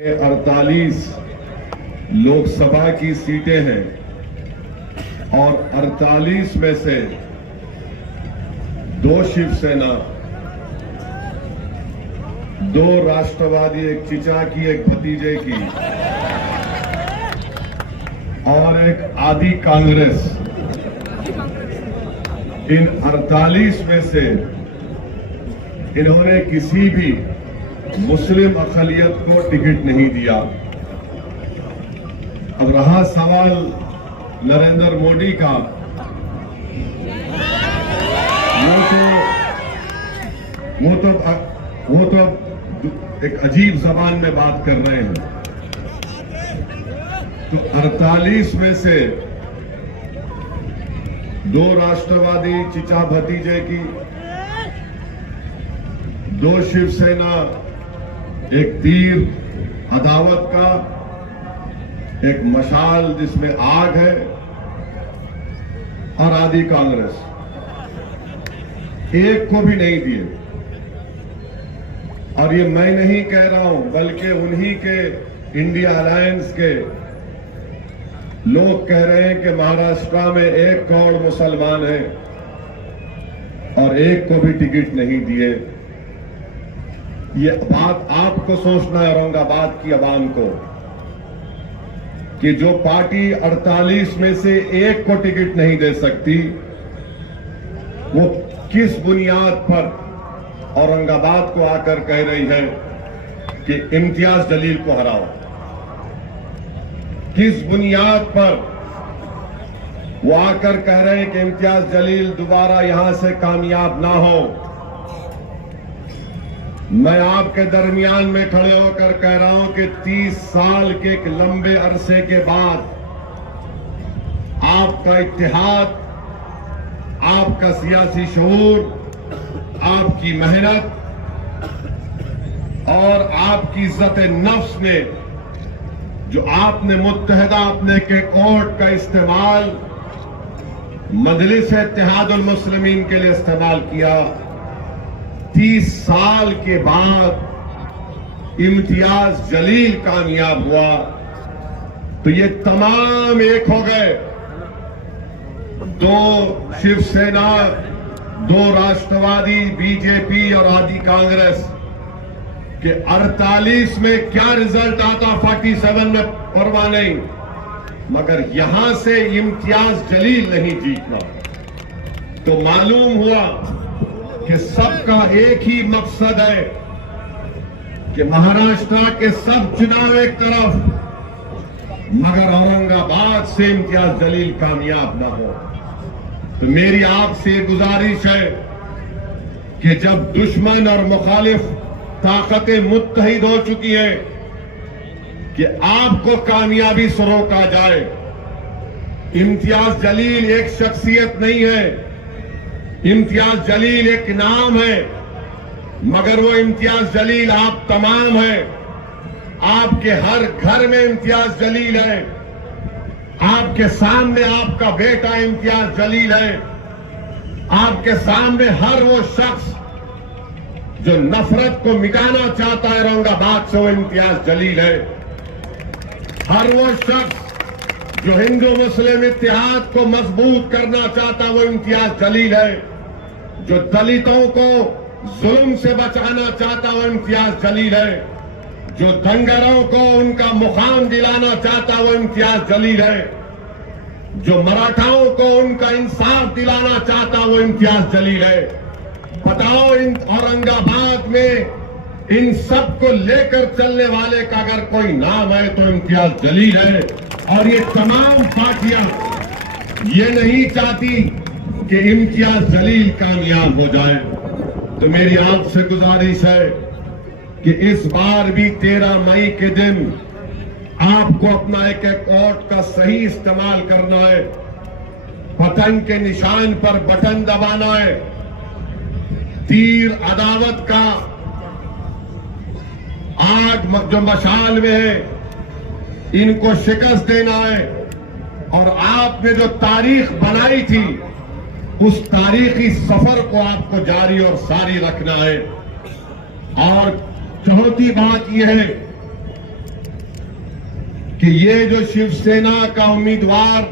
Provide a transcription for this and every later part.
48 लोकसभा की सीटें हैं और 48 में से 2 शिवसेना, 2 राष्ट्रवादी, एक चिचा की, एक भतीजे की और एक आदि कांग्रेस। इन 48 में से इन्होंने किसी भी मुस्लिम अक़लियत को टिकट नहीं दिया। अब रहा सवाल नरेंद्र मोदी का, वो तो एक अजीब जबान में बात कर रहे हैं। तो 48 में से 2 राष्ट्रवादी चिचा भतीजे की, 2 शिवसेना, एक तीर अदावत का, एक मशाल जिसमें आग है, और आदि कांग्रेस, एक को भी नहीं दिए। और ये मैं नहीं कह रहा हूं, बल्कि उन्हीं के इंडिया अलायंस के लोग कह रहे हैं कि महाराष्ट्र में 1 करोड़ मुसलमान हैं और एक को भी टिकट नहीं दिए। ये बात आपको सोचना है, औरंगाबाद की आवाम को, कि जो पार्टी 48 में से 1 को टिकट नहीं दे सकती, वो किस बुनियाद पर औरंगाबाद को आकर कह रही है कि इम्तियाज जलील को हराओ। किस बुनियाद पर वो आकर कह रहे हैं कि इम्तियाज जलील दोबारा यहां से कामयाब ना हो। मैं आपके दरमियान में खड़े होकर कह रहा हूं कि 30 साल के एक लंबे अरसे के बाद आपका इत्तेहाद, आपका सियासी शऊर, आपकी मेहनत और आपकी इज्जत नफ्स ने, जो आपने मुत्तहदा अपने के कोर्ट का इस्तेमाल मजलिस इत्तेहादुल मुस्लिमीन के लिए इस्तेमाल किया, 30 साल के बाद इम्तियाज जलील कामयाब हुआ। तो ये तमाम एक हो गए, 2 शिवसेना, 2 राष्ट्रवादी, बीजेपी और आदि कांग्रेस के 48 में क्या रिजल्ट आता 47 में परवाह नहीं, मगर यहां से इम्तियाज जलील नहीं जीतना। तो मालूम हुआ कि सबका एक ही मकसद है कि महाराष्ट्र के सब चुनाव एक तरफ, मगर औरंगाबाद से इम्तियाज जलील कामयाब ना हो। तो मेरी आपसे गुजारिश है कि जब दुश्मन और मुखालिफ ताकतें मुत्तहिद हो चुकी हैं कि आपको कामयाबी से रोका जाए। इम्तियाज जलील एक शख्सियत नहीं है, इम्तियाज जलील एक नाम है, मगर वो इम्तियाज जलील आप तमाम है। आपके हर घर में इम्तियाज जलील है, आपके सामने आपका बेटा इम्तियाज जलील है, आपके सामने हर वो शख्स जो नफरत को मिटाना चाहता है औरंगाबाद से, वो इम्तियाज जलील है। हर वो शख्स जो हिंदू मुस्लिम इत्तेहाद को मजबूत करना चाहता है, वो इम्तियाज जलील है। जो दलितों को जुल्म से बचाना चाहता, वो इम्तियाज जलील है। जो दंगरों को उनका मुकाम दिलाना चाहता, वो इम्तियाज जलील है। जो मराठाओं को उनका इंसाफ दिलाना चाहता, वो इम्तियाज जलील है। बताओ, इन औरंगाबाद में इन सब को लेकर चलने वाले का अगर कोई नाम है तो इम्तियाज जलील है। और ये तमाम पार्टियां ये नहीं चाहती कि इम्तियाज जलील कामयाब हो जाए। तो मेरी आपसे गुजारिश है कि इस बार भी 13 मई के दिन आपको अपना एक वोट का सही इस्तेमाल करना है। पतंग के निशान पर बटन दबाना है, तीर अदावत का, आग जो मशाल में है, इनको शिकस्त देना है। और आपने जो तारीख बनाई थी, उस तारीखी सफर को आपको जारी और सारी रखना है। और चौथी बात यह है कि ये जो शिवसेना का उम्मीदवार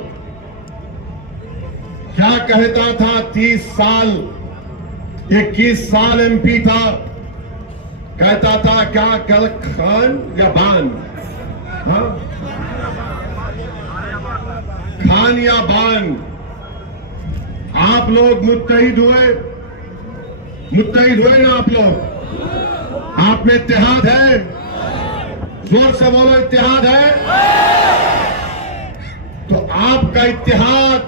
क्या कहता था, 30 साल 21 साल एमपी था, कहता था क्या कल खान या बान, हाँ? खान या बान। आप लोग मुत्तहिद हुए ना आप लोग? आप में इत्तेहाद है? जोर से बोलो, इत्तेहाद है? तो आपका इत्तेहाद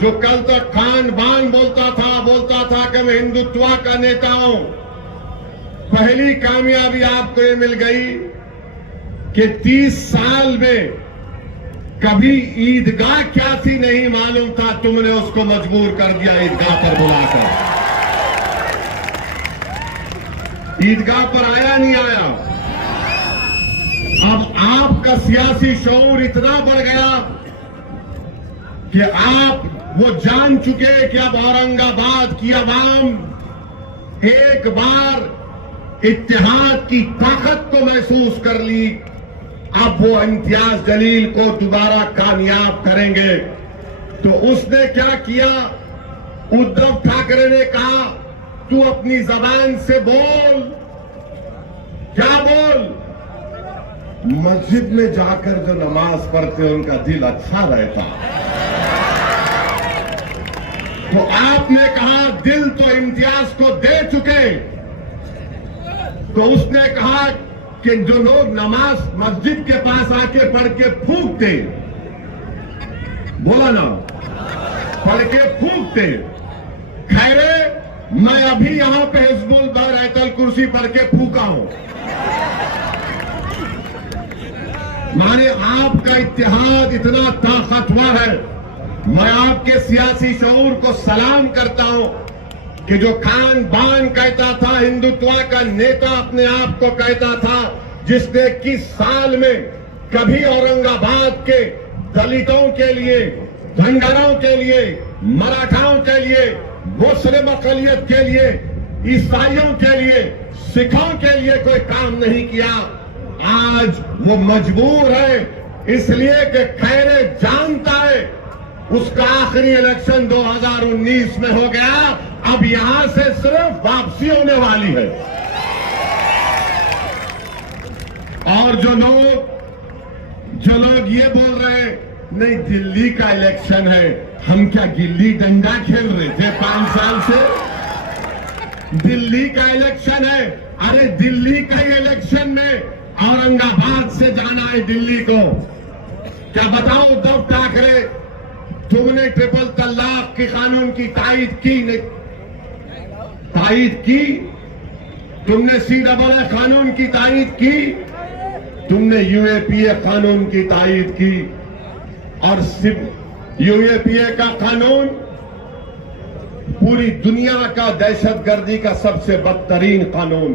जो कल तक खान बान बोलता था कि मैं हिंदुत्व का नेता हूं, पहली कामयाबी आपको ये मिल गई कि 30 साल में कभी ईदगाह क्या थी नहीं मालूम था, तुमने उसको मजबूर कर दिया ईदगाह पर बुलाकर। ईदगाह पर आया नहीं आया। अब आपका सियासी शऊर इतना बढ़ गया कि आप वो जान चुके कि अब औरंगाबाद की आवाम एक बार इत्तेहाद की ताकत को महसूस कर ली। अब वो इम्तियाज जलील को दोबारा कामयाब करेंगे। तो उसने क्या किया, उद्धव ठाकरे ने कहा तू अपनी जबान से बोल। क्या बोल? मस्जिद में जाकर जो नमाज पढ़ते उनका दिल अच्छा रहता। तो आपने कहा दिल तो इम्तियाज को दे चुके। तो उसने कहा कि जो लोग नमाज मस्जिद के पास आके पढ़ के फूंकते, बोला ना, पढ़ के फूंकते, खैरे मैं अभी यहां पे हिजबुल बहरतल कुर्सी पढ़ के फूंका हूं। माने आपका इत्तेहाद इतना ताकतवर है। मैं आपके सियासी शऊर को सलाम करता हूं कि जो खान बान कहता था, हिंदुत्व का नेता अपने आप को कहता था, जिसने 21 साल में कभी औरंगाबाद के दलितों के लिए, धनगरों के लिए, मराठाओं के लिए, मुस्लिम अकलियत के लिए, ईसाइयों के लिए, सिखों के लिए कोई काम नहीं किया, आज वो मजबूर है इसलिए कि खैरे जानता है उसका आखिरी इलेक्शन 2019 में हो गया, अब यहां से सिर्फ वापसी होने वाली है। और जो लोग ये बोल रहे हैं नहीं दिल्ली का इलेक्शन है, हम क्या गिल्ली डंडा खेल रहे थे 5 साल से? दिल्ली का इलेक्शन है। अरे दिल्ली का इलेक्शन में औरंगाबाद से जाना है दिल्ली को। क्या बताओ उद्धव ठाकरे, तुमने ट्रिपल तलाक के कानून की तायीद की नहीं? तायीद की? तुमने CAA कानून की तायीद की? तुमने UAPA कानून की तायीद की? और सिर्फ UAPA का कानून पूरी दुनिया का दहशतगर्दी का सबसे बदतरीन कानून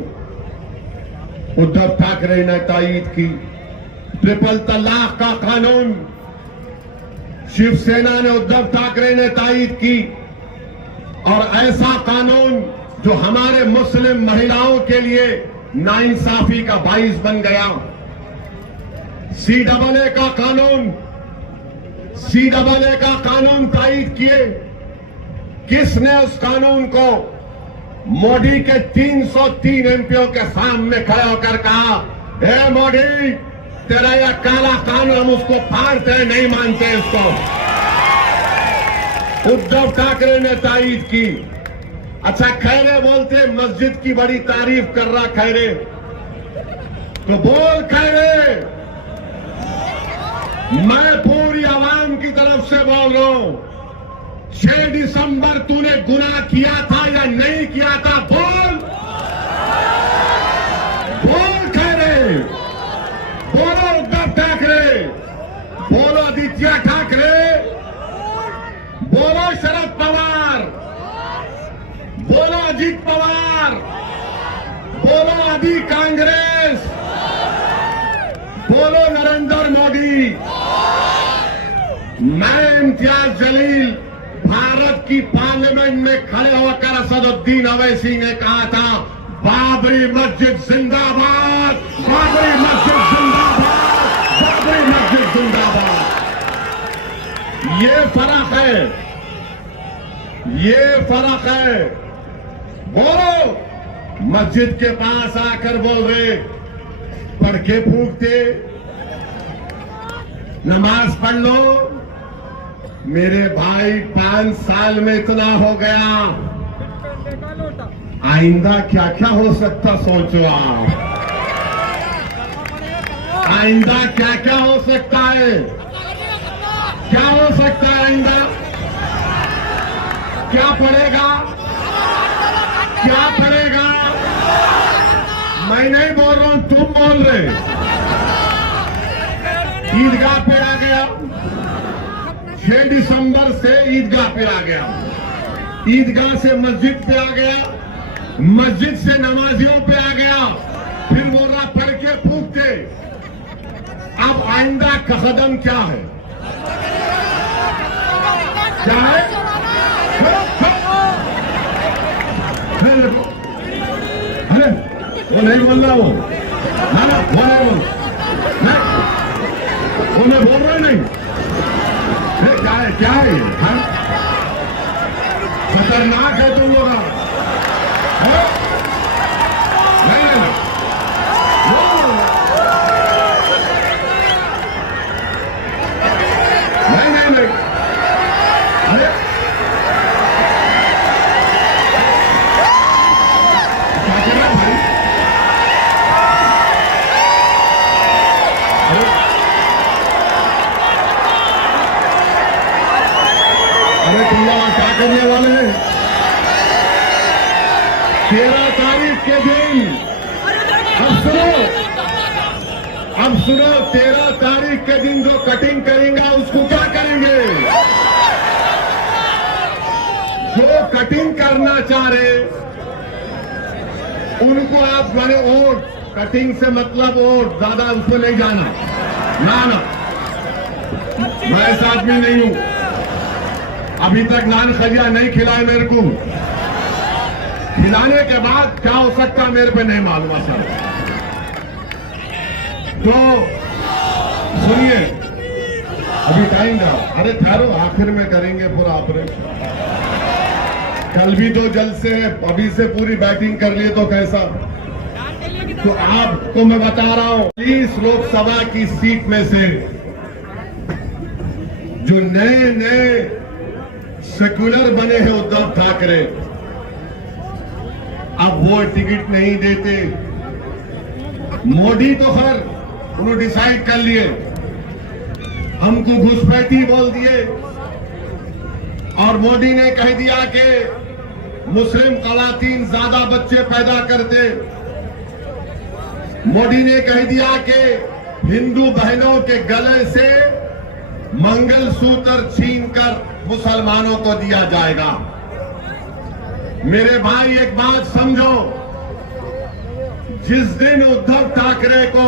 उद्धव ठाकरे ने तायीद की। ट्रिपल तलाक का कानून शिवसेना ने, उद्धव ठाकरे ने तायीद की। और ऐसा कानून जो हमारे मुस्लिम महिलाओं के लिए नाइंसाफी का बाइस बन गया। CAA का कानून तायीद किए। किसने उस कानून को मोदी के 303 एमपीओ के सामने खड़े होकर कहा, हे मोदी तेरा यह काला कानून हम उसको फाड़ते हैं, नहीं मानते इसको? उद्धव ठाकरे ने तायीद की। अच्छा खैरे बोलते मस्जिद की बड़ी तारीफ कर रहा खैरे, तो बोल खैरे, मैं पूरी आवाम की तरफ से बोल रहा हूं, 6 दिसंबर तूने गुनाह किया था या नहीं किया था? बोल बोल खैरे, बोलो उद्धव ठाकरे, बोलो आदित्य ठाकरे, बोलो शरद पवार, बोलो अजीत पवार, बोलो आदि कांग्रेस, बोलो नरेंद्र मोदी। मैं इम्तियाज जलील भारत की पार्लियामेंट में खड़े होकर असदुद्दीन अवैसी ने कहा था, बाबरी मस्जिद जिंदाबाद, बाबरी मस्जिद जिंदाबाद, बाबरी मस्जिद ये फर्क है, ये फर्क है। वो मस्जिद के पास आकर बोल रहे, पड़के फूकते, नमाज पढ़ लो। मेरे भाई 5 साल में इतना हो गया, आइंदा क्या क्या हो सकता सोचो आप। आइंदा क्या क्या हो सकता है, क्या हो सकता है आइंदा? क्या पड़ेगा, क्या पड़ेगा? मैं नहीं बोल रहा हूं, तुम बोल रहे। ईदगाह पे आ गया, 6 दिसंबर से ईदगाह पे आ गया, ईदगाह से मस्जिद पे आ गया, मस्जिद से नमाजियों पे आ गया, फिर बोल रहा पढ़ के फूकते। अब आइंदा का कदम क्या है? क्या है? अरे वो नहीं बोल रहा, वो वो नहीं बोल रहा, नहीं क्या है, क्या है? खतरनाक है तुम लोग। अरे तुम लोग क्या करने वाले हैं? 13 तारीख के दिन, अब सुनो, 13 तारीख के दिन जो कटिंग करेंगे उसको क्या करेंगे? जो कटिंग करना चाह रहे उनको आप माने वोट, कटिंग से मतलब वोट, ज्यादा उसको नहीं जाना, ना मैं ऐसा आदमी नहीं हूं। अभी तक नान खजिया नहीं खिलाए मेरे को, खिलाने के बाद क्या हो सकता मेरे पे नहीं मालूम सर। तो सुनिए, अभी टाइम दो, अरे ठहरो, आखिर में करेंगे पूरा ऑपरेशन। कल भी तो जलसे है, अभी से पूरी बैटिंग कर लिए तो कैसा? तो आपको मैं बता रहा हूं, 30 लोकसभा की सीट में से जो नए नए सेक्युलर बने हैं उद्धव ठाकरे, अब वो टिकट नहीं देते। मोदी तो खैर उन्होंने डिसाइड कर लिए, हमको घुसपैठी बोल दिए, और मोदी ने कह दिया कि मुस्लिम खवातीन ज्यादा बच्चे पैदा करते। मोदी ने कह दिया कि हिंदू बहनों के गले से मंगलसूत्र छीनकर मुसलमानों को दिया जाएगा। मेरे भाई एक बात समझो, जिस दिन उद्धव ठाकरे को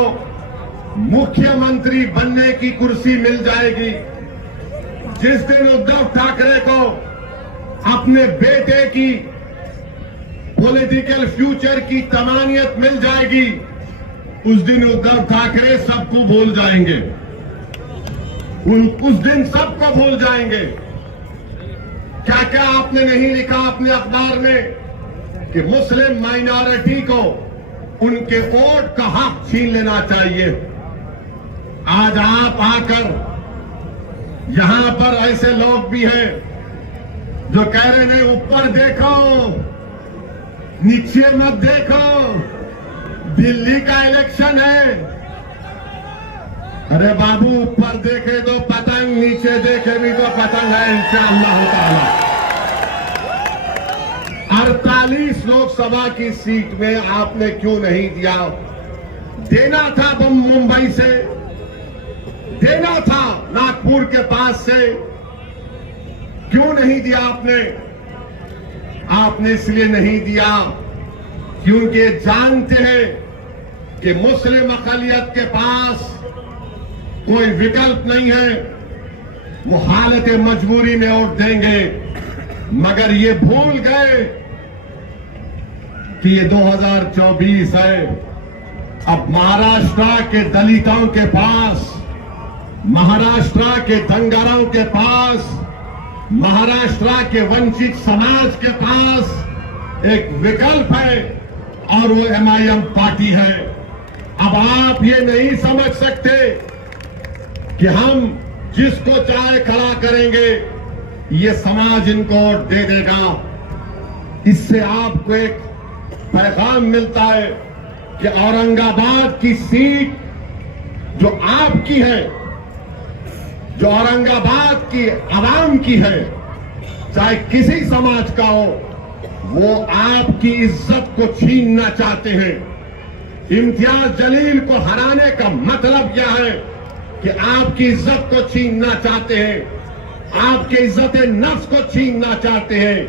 मुख्यमंत्री बनने की कुर्सी मिल जाएगी, जिस दिन उद्धव ठाकरे को अपने बेटे की पॉलिटिकल फ्यूचर की तमानियत मिल जाएगी, उस दिन उद्धव ठाकरे सबको भूल जाएंगे, उस दिन सबको भूल जाएंगे। क्या क्या आपने नहीं लिखा अपने अखबार में कि मुस्लिम माइनॉरिटी को उनके वोट का हक छीन लेना चाहिए। आज आप आकर यहां पर ऐसे लोग भी हैं जो कह रहे नहीं, ऊपर देखो नीचे मत देखो, दिल्ली का इलेक्शन है। अरे बाबू, ऊपर देखे तो पतंग, नीचे देखे भी तो पतंग है इंशाअल्लाह ताला। 48 लोकसभा की सीट में आपने क्यों नहीं दिया? देना था मुंबई से, देना था नागपुर के पास से, क्यों नहीं दिया आपने? आपने इसलिए नहीं दिया क्योंकि जानते हैं कि मुस्लिम अक़लियत के पास कोई विकल्प नहीं है, वो हालत मजबूरी में वोट देंगे। मगर ये भूल गए कि ये 2024 है। अब महाराष्ट्र के दलितों के पास महाराष्ट्र के दंगारों के पास, महाराष्ट्र के वंचित समाज के पास एक विकल्प है और वो एमआईएम पार्टी है। अब आप ये नहीं समझ सकते कि हम जिसको चाहे खड़ा करेंगे ये समाज इनको वोट दे देगा। इससे आपको एक पैगाम मिलता है कि औरंगाबाद की सीट जो आपकी है, जो औरंगाबाद की आवाम की है, चाहे किसी समाज का हो, वो आपकी इज्जत को छीनना चाहते हैं। इम्तियाज जलील को हराने का मतलब क्या है कि आपकी इज्जत को छीनना चाहते हैं, आपके इज्जत नफ्स को छीनना चाहते हैं,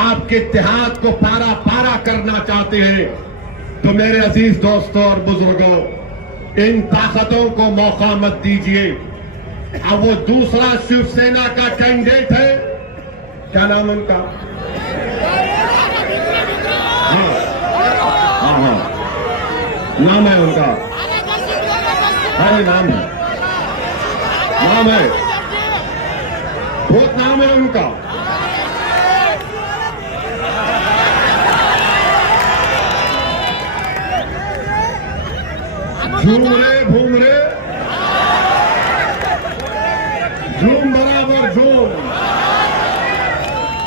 आपके इत्तेहाद को पारा पारा करना चाहते हैं। तो मेरे अजीज दोस्तों और बुजुर्गों, इन ताकतों को मौका मत दीजिए। अब वो दूसरा शिवसेना का कैंडिडेट है, क्या नाम है उनका? हाँ, नाम है उनका, नाम है, बहुत नाम है उनका। झूम रे झूम बराबर झूम,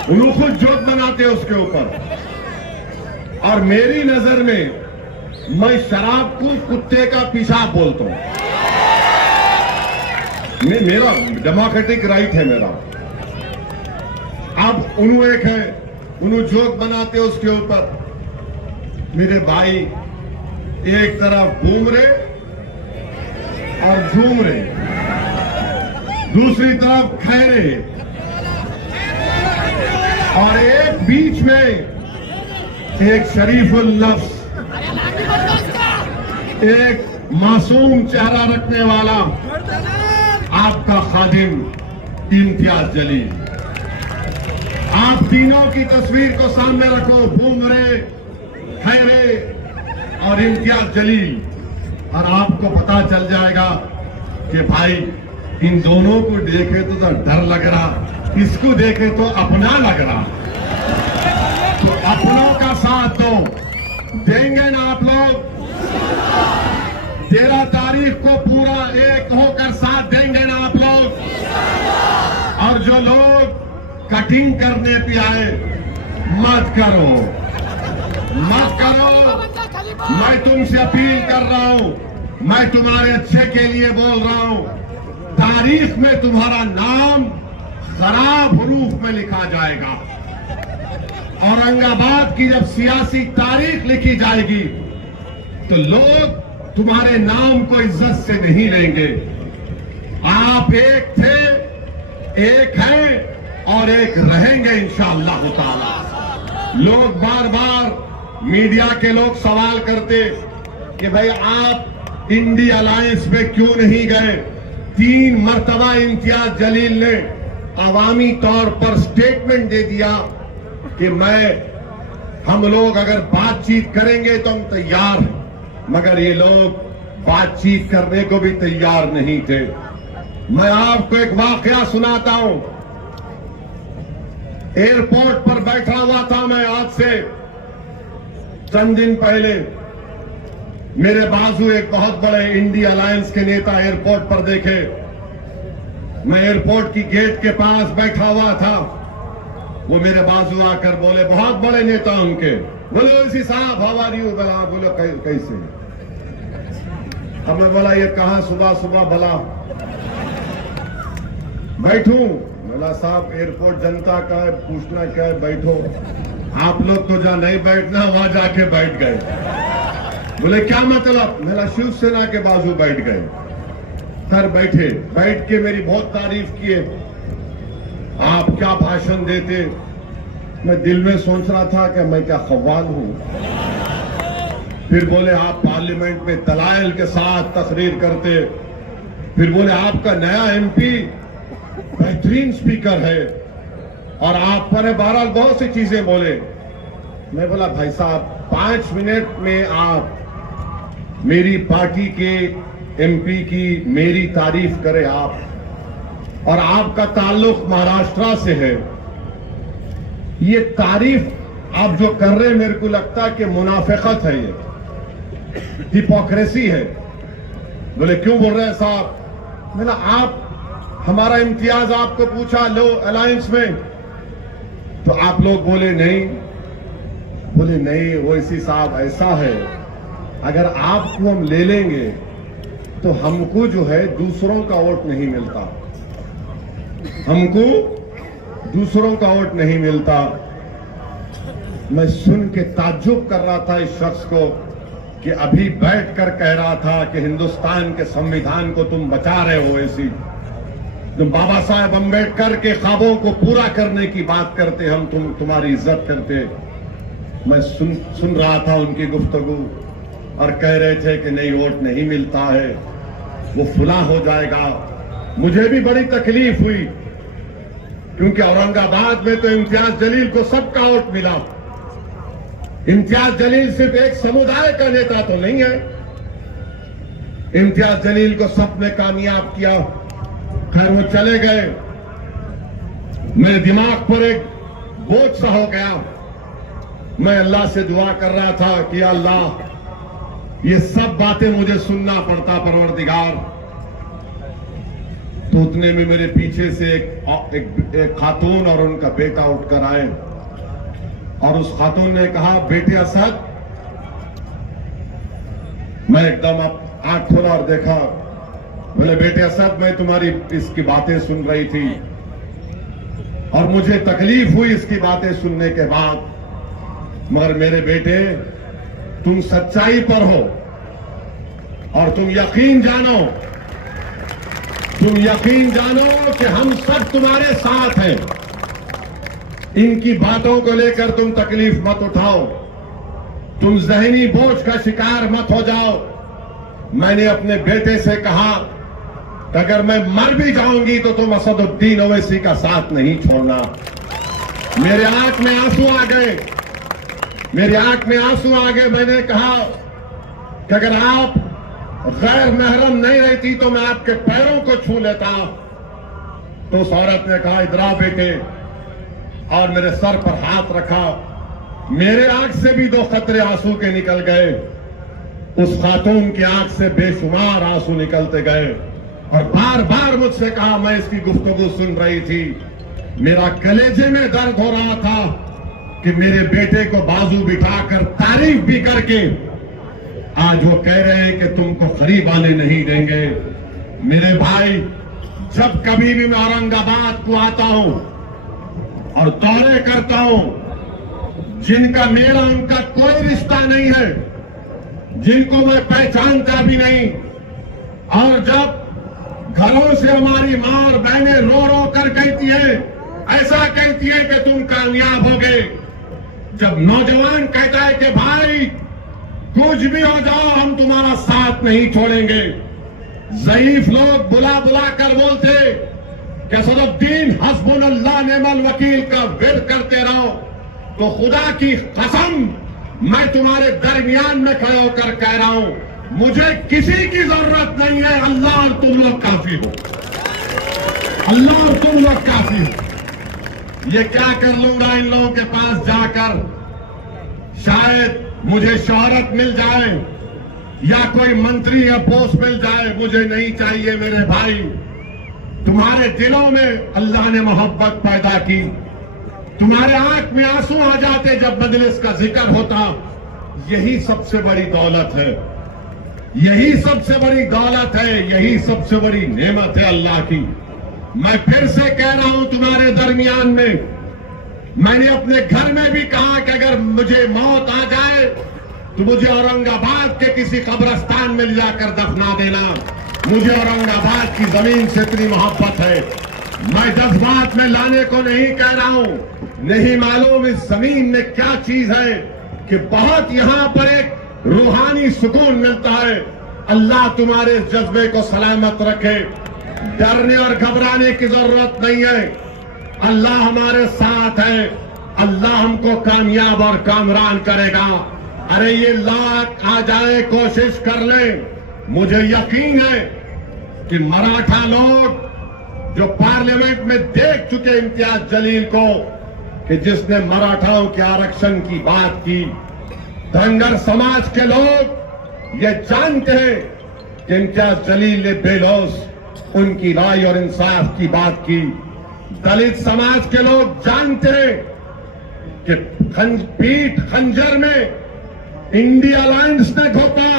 उन्होंने खुद जोत बनाते हैं उसके ऊपर। और मेरी नजर में मैं शराब को कुत्ते का पेशाब बोलता हूं। मेरा डेमोक्रेटिक राइट है मेरा। अब उन्होंने एक है, उन्होंने जोक बनाते उसके ऊपर। मेरे भाई एक तरफ घूम रहे और झूम रहे, दूसरी तरफ खैरे, और एक बीच में एक शरीफुल नफ्स, एक मासूम चेहरा रखने वाला आपका खादिम इम्तियाज जलील। आप तीनों की तस्वीर को सामने रखो, भूमरे, खैरे और इम्तियाज जलील, और आपको पता चल जाएगा कि भाई इन दोनों को देखे तो डर लग रहा, इसको देखे तो अपना लग रहा। तो अपनों का साथ दो, देंगे ना आप लोग? 13 तारीख को पूरा एक होकर साथ देंगे ना आप लोग? और जो लोग कटिंग करने पे आए, मत करो, मत करो। मैं तुमसे अपील कर रहा हूं, मैं तुम्हारे अच्छे के लिए बोल रहा हूं। तारीख में तुम्हारा नाम खराब हरूफ में लिखा जाएगा। औरंगाबाद की जब सियासी तारीख लिखी जाएगी तो लोग तुम्हारे नाम को इज्जत से नहीं लेंगे। आप एक थे, एक हैं और एक रहेंगे इंशाअल्लाह ताला। लोग बार बार मीडिया के लोग सवाल करते कि भाई आप इंडी अलायंस में क्यों नहीं गए? 3 मर्तबा इम्तियाज जलील ने अवामी तौर पर स्टेटमेंट दे दिया कि हम लोग अगर बातचीत करेंगे तो हम तैयार हैं, मगर ये लोग बातचीत करने को भी तैयार नहीं थे। मैं आपको एक वाकया सुनाता हूं। एयरपोर्ट पर बैठा हुआ था मैं, आज से चंद दिन पहले मेरे बाजू एक बहुत बड़े इंडी अलायंस के नेता एयरपोर्ट पर देखे। मैं एयरपोर्ट की गेट के पास बैठा हुआ था, वो मेरे बाजू आकर बोले, बहुत बड़े नेता उनके, बोले ओसी साहब हाउ आर यू? बोले कैसे? अब मैं बोला ये कहां सुबह सुबह भला बैठूं? बोला साहब एयरपोर्ट जनता का है, पूछना क्या है, बैठो। आप लोग तो जहां नहीं बैठना वहां जाके बैठ गए। बोले क्या मतलब? मेरा शिवसेना के बाजू बैठ गए। सर बैठे, बैठ के मेरी बहुत तारीफ किए, आप क्या भाषण देते। मैं दिल में सोच रहा था कि मैं क्या खव्वाल हूं। फिर बोले आप पार्लियामेंट में दलाइल के साथ तकरीर करते। फिर बोले आपका नया एमपी बेहतरीन स्पीकर है और आप पर बहरहाल बहुत सी चीजें बोले। मैं बोला भाई साहब 5 मिनट में आप मेरी पार्टी के एमपी की मेरी तारीफ करें आप, और आपका ताल्लुक महाराष्ट्र से है, ये तारीफ आप जो कर रहे हैं मेरे को लगता है कि मुनाफिकत है, ये हिपोक्रेसी है। बोले क्यों बोल रहे हैं साहब? मैंने आप हमारा इम्तियाज आपको पूछा लो अलायंस में, तो आप लोग बोले नहीं। बोले नहीं वो इसी साहब ऐसा है, अगर आपको हम ले लेंगे तो हमको जो है दूसरों का वोट नहीं मिलता, हमको दूसरों का वोट नहीं मिलता। मैं सुन के ताज्जुब कर रहा था इस शख्स को कि अभी बैठकर कह रहा था कि हिंदुस्तान के संविधान को तुम बचा रहे हो, ऐसी तुम बाबा साहेब अम्बेडकर के ख्वाबों को पूरा करने की बात करते, हम तुम्हारी इज्जत करते। मैं सुन रहा था उनकी गुफ्तगू और कह रहे थे कि नहीं वोट नहीं मिलता है, वो फुला हो जाएगा। मुझे भी बड़ी तकलीफ हुई क्योंकि औरंगाबाद में तो इम्तियाज जलील को सबका वोट मिला। इम्तियाज जलील सिर्फ एक समुदाय का नेता तो नहीं है, इम्तियाज जलील को सबने कामयाब किया। खैर वो चले गए, मेरे दिमाग पर एक बोझ सा हो गया। मैं अल्लाह से दुआ कर रहा था कि अल्लाह ये सब बातें मुझे सुनना पड़ता परवरदिगार। तो उतने में मेरे पीछे से एक खातून और उनका बेटा उठकर आए और उस खातून ने कहा बेटे असद। मैं एकदम आंख खोला और देखा, बोले बेटे असद मैं तुम्हारी इसकी बातें सुन रही थी और मुझे तकलीफ हुई इसकी बातें सुनने के बाद, मगर मेरे बेटे तुम सच्चाई पर हो और तुम यकीन जानो कि हम सब तुम्हारे साथ हैं। इनकी बातों को लेकर तुम तकलीफ मत उठाओ, तुम जहनी बोझ का शिकार मत हो जाओ। मैंने अपने बेटे से कहा कि अगर मैं मर भी जाऊंगी तो तुम असदुद्दीन ओवैसी का साथ नहीं छोड़ना। मेरे आंख में आंसू आ गए, मैंने कहा कि अगर आप गैर महरम नहीं रहती तो मैं आपके पैरों को छू लेता। तो उस औरत ने कहा इधर आ बेटे, और मेरे सर पर हाथ रखा। मेरे आंख से भी 2 कतरे आंसू के निकल गए, उस खातून की आंख से बेशुमार आंसू निकलते गए और बार बार मुझसे कहा, मैं इसकी गुफ्तगू सुन रही थी, मेरा कलेजे में दर्द हो रहा था कि मेरे बेटे को बाजू बिठाकर तारीफ भी करके आज वो कह रहे हैं कि तुमको खरीब आने नहीं देंगे। मेरे भाई, जब कभी भी मैं औरंगाबाद को आता हूं और दौरे करता हूं, जिनका मेरा उनका कोई रिश्ता नहीं है, जिनको मैं पहचानता भी नहीं, और जब घरों से हमारी मां और बहनें रो रो कर कहती है, ऐसा कहती है कि तुम कामयाब हो गए, जब नौजवान कहता है कि भाई कुछ भी हो जाओ हम तुम्हारा साथ नहीं छोड़ेंगे, ज़ईफ लोग बुला बुला कर बोलते कि असदुद्दीन हस्बुनल्लाह निअमल वकील का विर्द करते रहो, तो खुदा की कसम मैं तुम्हारे दरमियान में खड़े होकर कह रहा हूं, मुझे किसी की जरूरत नहीं है, अल्लाह और तुम लोग काफी हो, अल्लाह और तुम लोग काफी हो। ये क्या कर लूंगा इन लोगों के पास जाकर, शायद मुझे शोहरत मिल जाए या कोई मंत्री या पोस्ट मिल जाए, मुझे नहीं चाहिए। मेरे भाई, तुम्हारे दिलों में अल्लाह ने मोहब्बत पैदा की, तुम्हारे आंख में आंसू आ जाते जब मजलिस का जिक्र होता। यही सबसे बड़ी दौलत है, यही सबसे बड़ी दौलत है, यही सबसे बड़ी नेमत है अल्लाह की। मैं फिर से कह रहा हूं तुम्हारे दरमियान में, मैंने अपने घर में भी कहा कि अगर मुझे मौत आ जाए तो मुझे औरंगाबाद के किसी कब्रिस्तान में जाकर दफना देना। मुझे औरंगाबाद की जमीन से इतनी मोहब्बत है। मैं जज्बात में लाने को नहीं कह रहा हूं, नहीं मालूम इस जमीन में क्या चीज है कि बहुत यहां पर एक रूहानी सुकून मिलता है। अल्लाह तुम्हारे इस जज्बे को सलामत रखे, डरने और घबराने की जरूरत नहीं है। अल्लाह हमारे साथ है, अल्लाह हमको कामयाब और कामरान करेगा। अरे ये लाख आ जाए कोशिश कर ले, मुझे यकीन है कि मराठा लोग जो पार्लियामेंट में देख चुके इम्तियाज जलील को कि जिसने मराठाओं के आरक्षण की बात की, धनगर समाज के लोग ये जानते हैं कि इम्तियाज जलील ने बेलौस उनकी राय और इंसाफ की बात की। दलित समाज के लोग जानते हैं कि पीठ खंजर में इंडिया अलायंस ने घोटा,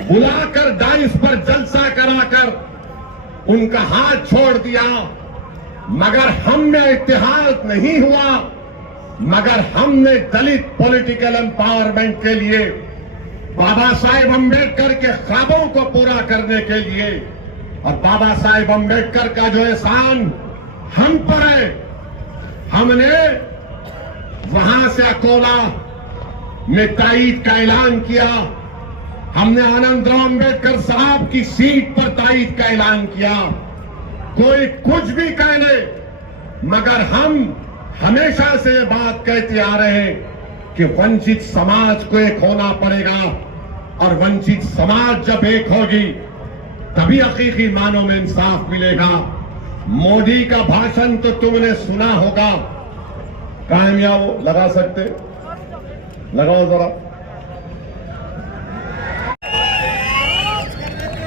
बुलाकर डाइस पर जलसा कराकर उनका हाथ छोड़ दिया, मगर हम में इत्तेहाद नहीं हुआ, मगर हमने दलित पॉलिटिकल एम्पावरमेंट के लिए बाबा साहेब अम्बेडकर के ख्वाबों को पूरा करने के लिए और बाबा साहेब अम्बेडकर का जो एहसान हम पर है, हमने वहां से अकोला में ताईद का ऐलान किया, हमने आनंदराव अम्बेडकर साहब की सीट पर ताईद का ऐलान किया। कोई कुछ भी कह ले, मगर हम हमेशा से ये बात कहते आ रहे हैं कि वंचित समाज को एक होना पड़ेगा और वंचित समाज जब एक होगी तभी हकीकी मानों में इंसाफ मिलेगा। मोदी का भाषण तो तुमने सुना होगा, कामया वो लगा सकते, लगाओ जरा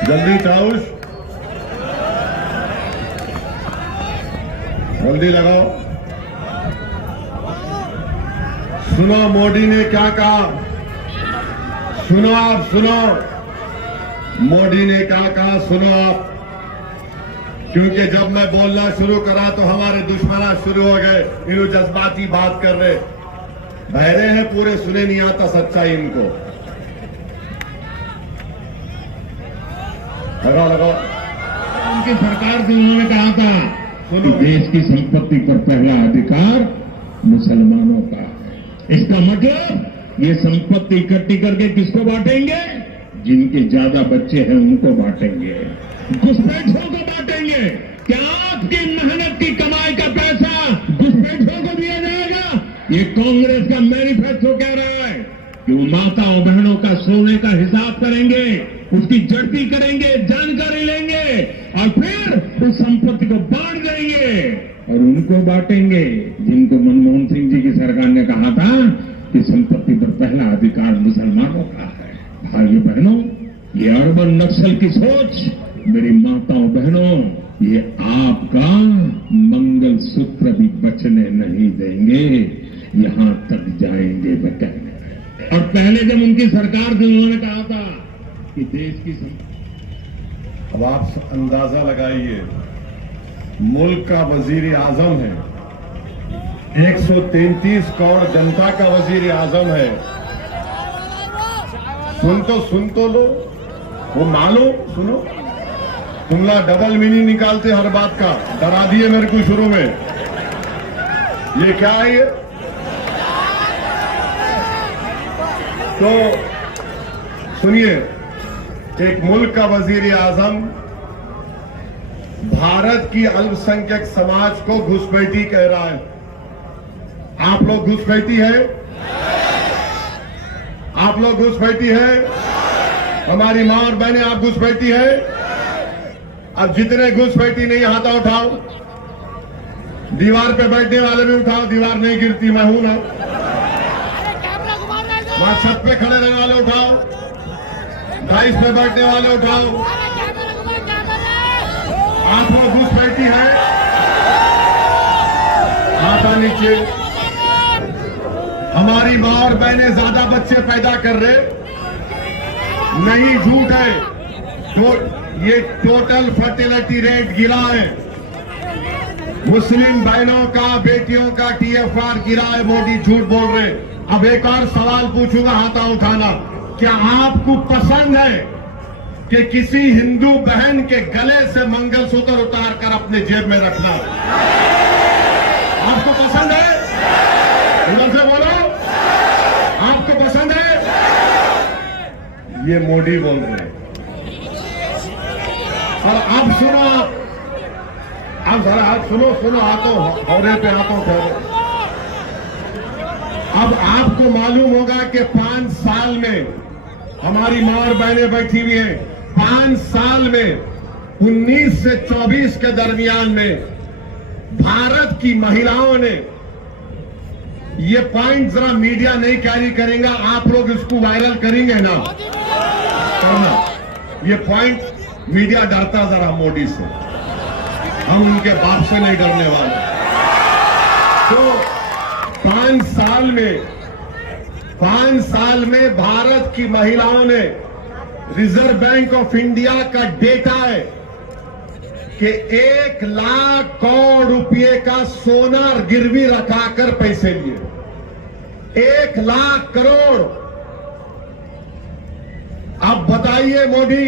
जल्दी चाउश, जल्दी लगाओ। सुनो मोदी ने क्या कहा, सुनो आप, सुनो मोदी ने क्या कहा, सुनो आप। क्योंकि जब मैं बोलना शुरू करा तो हमारे दुश्मना शुरू हो गए, इन्हों जज्बाती बात कर रहे, बहरे हैं पूरे, सुने नहीं आता सच्चाई इनको। लगाओ लगाओ। उनकी सरकार से उन्होंने कहा था कि देश की संपत्ति पर पहला अधिकार मुसलमानों का है। इसका मतलब ये संपत्ति इकट्ठी करके किसको बांटेंगे? जिनके ज्यादा बच्चे हैं उनको बांटेंगे, घुसपैठियों को बांटेंगे। क्या आपकी मेहनत की कमाई का पैसा घुसपैठियों को दिया जाएगा? ये कांग्रेस का मैनिफेस्टो कह रहा है कि वो माताओं बहनों का सोने का हिसाब करेंगे, उसकी जड़ती करेंगे, जानकारी लेंगे और फिर उस संपत्ति को बांट देंगे और उनको बांटेंगे जिनको मनमोहन सिंह जी की सरकार ने कहा था कि संपत्ति पर पहला अधिकार मुसलमानों का है। भाइयों बहनों, ये अर्बन नक्सल की सोच, मेरी माताओं बहनों, ये आपका मंगल सूत्र भी बचने नहीं देंगे, यहां तक जाएंगे बचाने। और पहले जब उनकी सरकार थी उन्होंने कहा था कि देश की अब आप अंदाजा लगाइए, मुल्क का वजीर आजम है, 133 करोड़ जनता का वजीर आजम है। सुन तो लो, वो मानो सुनो, तुमला डबल मीनिंग निकालते हर बात का, डरा दिए मेरे को शुरू में। ये क्या है ये? तो सुनिए, एक मुल्क का वजीर आजम भारत की अल्पसंख्यक समाज को घुसपैठी कह रहा है। आप लोग घुसपैठी है? आप लोग घुसपैठी है? हमारी मां और बहनें, आप घुसपैठी है? अब जितने घुसपैठी नहीं हाथ उठाओ, दीवार पे बैठने वाले भी उठाओ, दीवार नहीं गिरती, मैं हूं ना। वहां छत पे खड़े रहने वाले उठाओ, डाइस पे बैठने वाले उठाओ। आप लोग घुसपैठी है? हाथा नीचे। हमारी मां और बहनें ज्यादा बच्चे पैदा कर रहे नहीं, झूठ है। तो ये टोटल फर्टिलिटी रेट गिरा है, मुस्लिम बहनों का, बेटियों का TFR गिरा है, मोदी झूठ बोल रहे। अब एक और सवाल पूछूंगा, हाथा उठाना। क्या आपको पसंद है कि किसी हिंदू बहन के गले से मंगलसूत्र उतार कर अपने जेब में रखना? आपको पसंद है? उधर से बोलो, आपको पसंद है? ये मोदी बोल रहे हैं। और अब सुनो, अब जरा हाथ सुनो, हाथों हौरे पे हाथों ठहरो। अब आपको मालूम होगा कि 5 साल में हमारी मां और बहनें बैठी हुई हैं। 5 साल में 19 से 24 के दरमियान में भारत की महिलाओं ने, ये पॉइंट जरा मीडिया नहीं कैरी करेगा, आप लोग इसको वायरल करेंगे ना, करना। ये पॉइंट मीडिया डरता जरा मोदी से, हम उनके बाप से नहीं डरने वाले। तो 5 साल में भारत की महिलाओं ने, रिजर्व बैंक ऑफ इंडिया का डेटा है कि 1 लाख करोड़ रुपए का सोना गिरवी रखाकर पैसे लिए। 1 लाख करोड़। अब बताइए मोदी,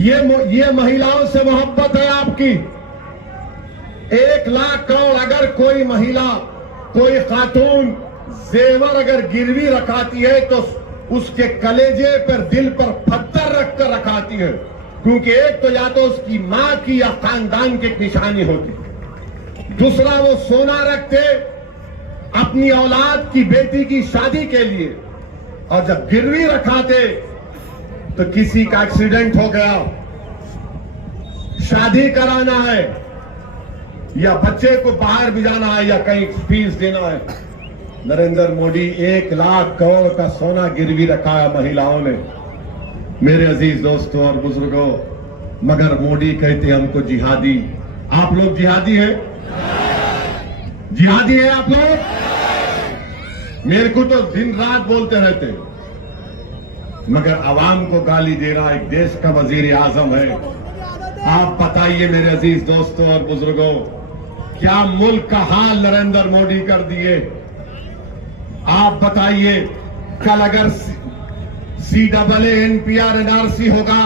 ये महिलाओं से मोहब्बत है आपकी? 1 लाख करोड़ अगर कोई महिला, कोई खातून जेवर अगर गिरवी रखाती है तो उसके कलेजे पर, दिल पर पत्थर रखकर रखाती है, क्योंकि एक तो या तो उसकी मां की या खानदान की एक निशानी होती, दूसरा वो सोना रखते अपनी औलाद की बेटी की शादी के लिए, और जब गिरवी रखाते तो किसी का एक्सीडेंट हो गया, शादी कराना है या बच्चे को बाहर भिजाना है या कहीं फीस देना है, नरेंद्र मोदी 1 लाख करोड़ का सोना गिरवी रखा है महिलाओं ने। मेरे अजीज दोस्तों और बुजुर्गों, मगर मोदी कहते हैं हमको जिहादी। आप लोग जिहादी हैं? जिहादी हैं आप लोग? मेरे को तो दिन रात बोलते रहते, मगर आवाम को गाली दे रहा एक देश का वजीर आजम है। आप बताइए मेरे अजीज दोस्तों और बुजुर्गों, क्या मुल्क का हाल नरेंद्र मोदी कर दिए? आप बताइए, कल अगर CAA NPR NRC होगा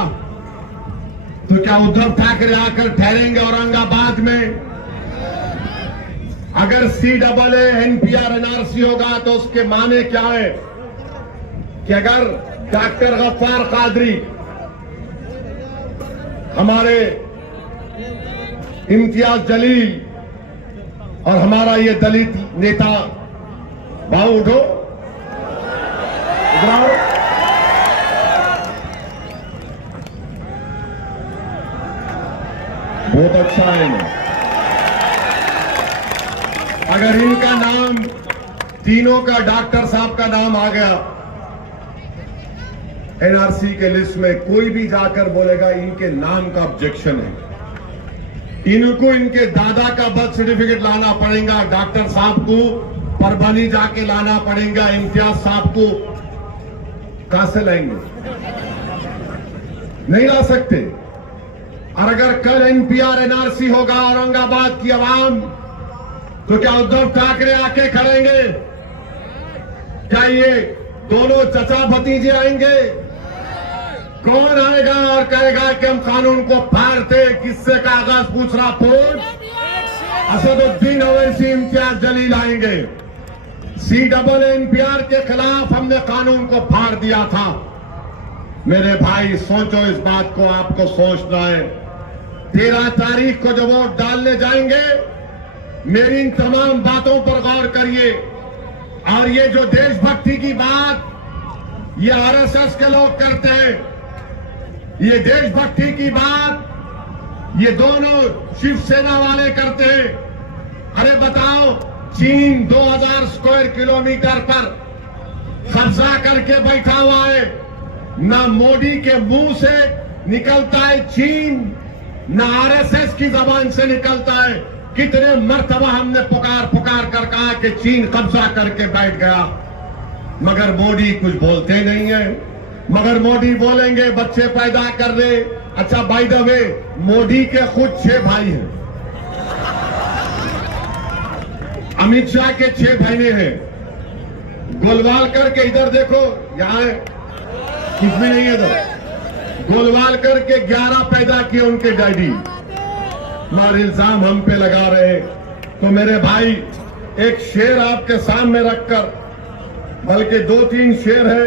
तो क्या उद्धव ठाकरे आकर ठहरेंगे औरंगाबाद में? अगर CAA NPR NRC होगा तो उसके माने क्या है कि अगर डॉक्टर गफ्फार कादरी, हमारे इम्तियाज जलील और हमारा ये दलित नेता, भाव उठो, इधर आओ, बहुत अच्छा है ना। अगर इनका नाम, तीनों का, डॉक्टर साहब का नाम आ गया NRC के लिस्ट में, कोई भी जाकर बोलेगा इनके नाम का ऑब्जेक्शन है, इनको इनके दादा का बर्थ सर्टिफिकेट लाना पड़ेगा, डॉक्टर साहब को परभनी जाके लाना पड़ेगा, इम्तियाज साहब को कहां से लाएंगे? नहीं ला सकते। और अगर कल NPR NRC होगा औरंगाबाद की आवाम, तो क्या उद्धव ठाकरे आके खड़ेंगे? क्या ये दोनों चचा भतीजे आएंगे? कौन आएगा और कहेगा कि हम कानून को फाड़ते? किससे कागज पूछ रहा पूछ? असदुद्दीन ओवैसी, इम्तियाज जलील आएंगे। CAA NPR के खिलाफ हमने कानून को फाड़ दिया था। मेरे भाई सोचो इस बात को, आपको सोचना है। 13 तारीख को जब वोट डालने जाएंगे, मेरी इन तमाम बातों पर गौर करिए। और ये जो देशभक्ति की बात ये RSS के लोग करते हैं, ये देशभक्ति की बात ये दोनों शिवसेना वाले करते हैं। अरे बताओ, चीन 2000 स्क्वायर किलोमीटर पर कब्जा करके बैठा हुआ है, ना मोदी के मुंह से निकलता है चीन, ना RSS की जबान से निकलता है। कितने मर्तबा हमने पुकार पुकार कर कहा कि चीन कब्जा करके बैठ गया, मगर मोदी कुछ बोलते नहीं है। मगर मोदी बोलेंगे बच्चे पैदा कर रहे। अच्छा, बाय द वे, मोदी के खुद 6 भाई हैं, अमित शाह के 6 बहनें हैं। गोलवालकर के इधर देखो, यहां कुछ भी नहीं है इधर। गोलवालकर के 11 पैदा किए उनके डैडी, मार इल्जाम हम पे लगा रहे। तो मेरे भाई, एक शेर आपके सामने रखकर, बल्कि 2-3 शेर है।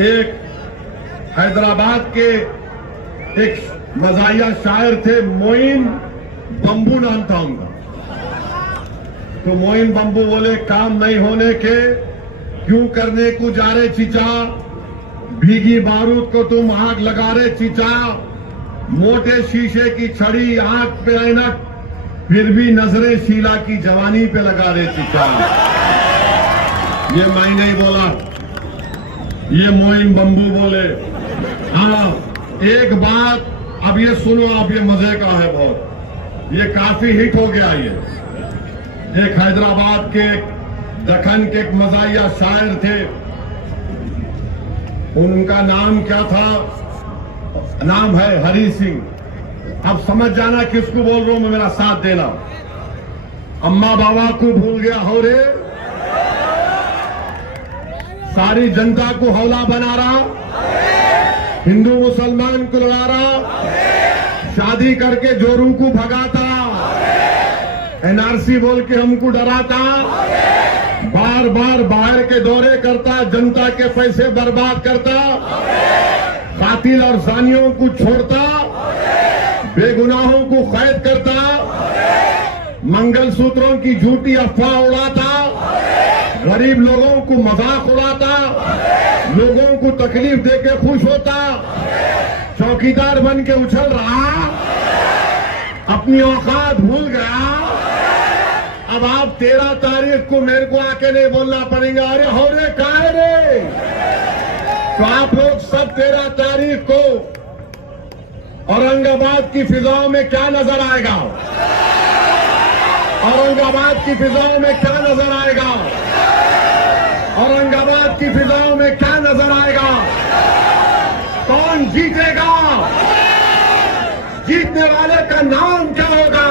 एक हैदराबाद के एक मजाहिया शायर थे, मोइन बंबू नाम था उनका। तो मोइन बंबू बोले, काम नहीं होने के क्यों करने को जा रहे चीचा, भीगी बारूद को तुम आग लगा रहे चीचा, मोटे शीशे की छड़ी आंख पे ऐनक, फिर भी नजरें शीला की जवानी पे लगा रहे चीचा। ये मैं नहीं बोला, ये मोइन बंबू बोले। हाँ, एक बात अब ये सुनो आप, ये मजे का है बहुत, ये काफी हिट हो गया। ये एक हैदराबाद के दखन के एक मजाहिया शायर थे, उनका नाम क्या था, नाम है हरी सिंह। अब समझ जाना किसको बोल रहा हूं मैं, मेरा साथ देना। अम्मा बाबा को भूल गया हो रे, सारी जनता को हौला बना रहा, हिंदू मुसलमान को लड़ा रहा, शादी करके जोरू को भगाता, एनआरसी बोल के हमको डराता, बार बार बाहर के दौरे करता, जनता के पैसे बर्बाद करता, कातिल और जानियों को छोड़ता, बेगुनाहों को कैद करता, मंगलसूत्रों की झूठी अफवाह उड़ाता, गरीब लोगों को मजाक उड़ाता, लोगों को तकलीफ देके खुश होता, चौकीदार बन के उछल रहा, अपनी औकात भूल गया। अब आप 13 तारीख को मेरे को आके नहीं बोलना पड़ेगा, अरे हो रे कहा रे। तो आप लोग सब 13 तारीख को औरंगाबाद की फिजाओं में क्या नजर आएगा, औरंगाबाद की फिजाओं में क्या नजर आएगा, औरंगाबाद की फिजाओं में क्या नजर आएगा, कौन जीतेगा, जीतने वाले का नाम क्या होगा।